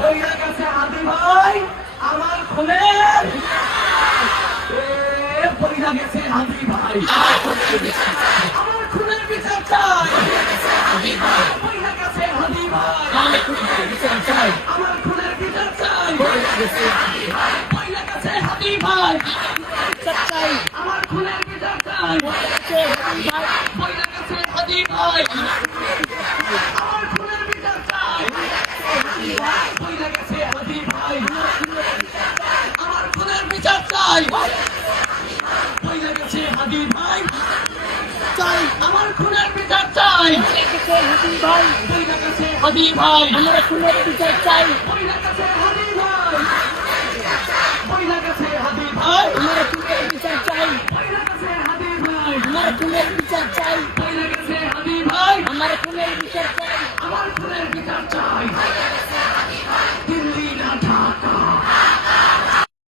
হইয়া গেছে হাদি ভাই আমার খুনের হইয়া গেছে হাদি ভাই আমার খুনের বিচার চাই হইয়া গেছে হাদি ভাই আমার খুনের বিচার চাই আমার খুনের বিচার চাই হইয়া গেছে হাদি ভাই আমার খুনের বিচার চাই হইয়া গেছে হাদি ভাই আমার খুনের বিচার চাই হইয়া গেছে হাদি ভাই আমার খুনের বিচার চাই হইয়া গেছে হাদি ভাই চাই আমার খুনের বিচার চাই হইয়া গেছে হাদি ভাই আমার খুনের বিচার চাই হইয়া গেছে হাদি ভাই হইয়া গেছে হাদি ভাই আমার খুনের বিচার চাই হইয়া গেছে হাদি ভাই আমার খুনের বিচার চাই হইয়া গেছে হাদি ভাই আমার খুনের বিচার চাই আমার খুনের বিচার চাই